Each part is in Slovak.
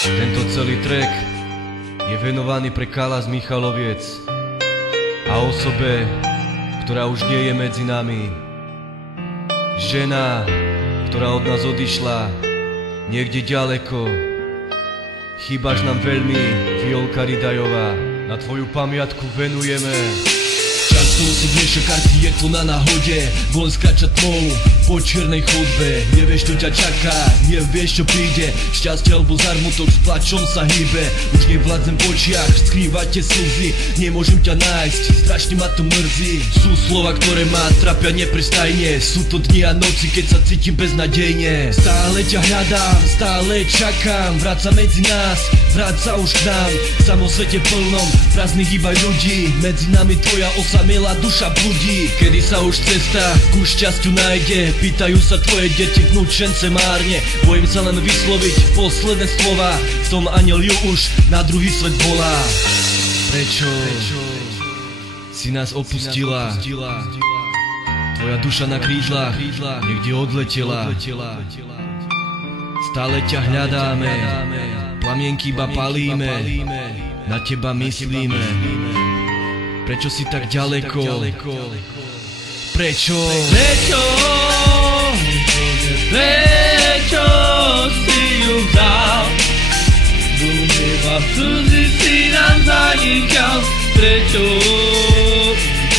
Tento celý track je venovaný pre Kala z Michaloviec a osobe, ktorá už nie je medzi nami. Žena, ktorá od nás odišla niekde ďaleko. Chýbaš nám veľmi, Violka Ridajová. Na tvoju pamiatku venujeme. Často si dnešok karty, je to na náhode. Von skrača tmou po čiernej chodbe. Nevieš, čo ťa čaká, nevieš, čo príde. Šťastie alebo zarmutok s plačom sa hýbe. Už nevládzem v očiach, skrývate slzy. Nemôžem ťa nájsť, strašne ma to mrzí. Sú slova, ktoré ma trápia neprestajne. Sú to dni a noci, keď sa cítim beznadejne. Stále ťa hľadám, stále čakám. Vráť sa medzi nás, vráť sa už k nám. V samom svete plnom prázdnych iba ľudí. Medzi nami tvoja osamelá duša bludí. Kedy sa už cesta ku šťastiu nájde? Pýtajú sa tvoje deti vnúčence márne. Bojím sa len vysloviť posledné slova. V tom anjel ju už na druhý svet volá. Prečo si nás opustila? Tvoja duša na krídlach niekde odletela. Stále ťa hľadáme, plamienky iba palíme. Na teba myslíme. Prečo si tak ďaleko? Prečo? Prečo si ju vzal? Do neba v cudzí si nám zanikal. Prečo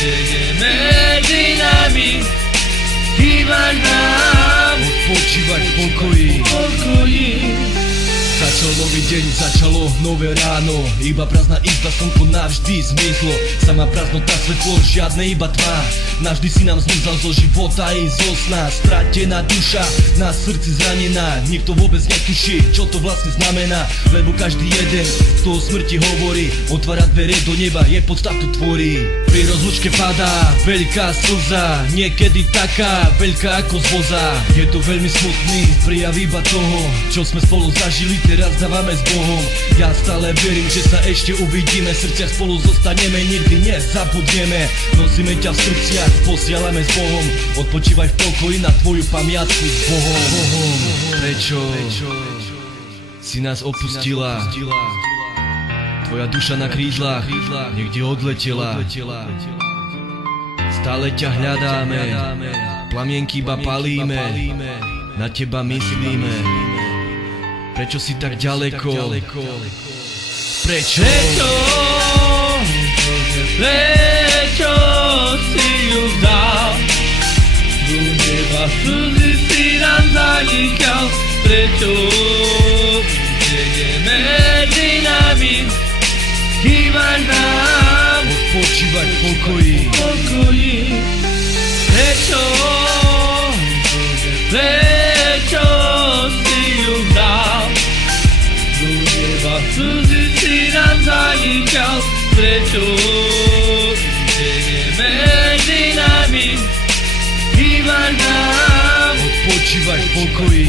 je medzi nami? Chýbaš nám. Odpočívať v pokoji. Začal nový deň, začalo nové ráno. Iba prázdna izba, slnko navždy zmizlo. Sama prázdnota, svetlo, žiadne iba tma. Navždy si nám zmizal zo života i zo sna. Stratená duša, na srdci zranená. Nikto vôbec netuší, čo to vlastne znamená. Lebo každý jeden, kto o smrti hovorí, otvára dvere do neba, je podstatu tvorí. Pri rozlučke padá veľká slza, niekedy taká veľká ako z voza. Je to veľmi smutný prijav iba toho, čo sme spolu zažili, teraz dávame s Bohom. Ja stále verím, že sa ešte uvidíme. V srdciach spolu zostaneme, nikdy nezabudneme. Nosíme ťa v srdciach, posielame s Bohom. Odpočívaj v pokoji, na tvoju pamiatku s Bohom. Prečo si nás opustila? Tvoja duša na krídlach niekde odletela. Stále ťa hľadáme, plamienky iba palíme. Na teba myslíme. Prečo si tak ďaleko? Prečo si ju vzal? Do neba v cudzí si nám zanikal. Prečo je medzi nami? Chýbaš nám. Odpočívať v pokoji. Prečo si ju vzal? Do neba v cudzí si nám zanikal. Prečo je medzi nami? Chýbaš nám. Odpočívať v pokoji.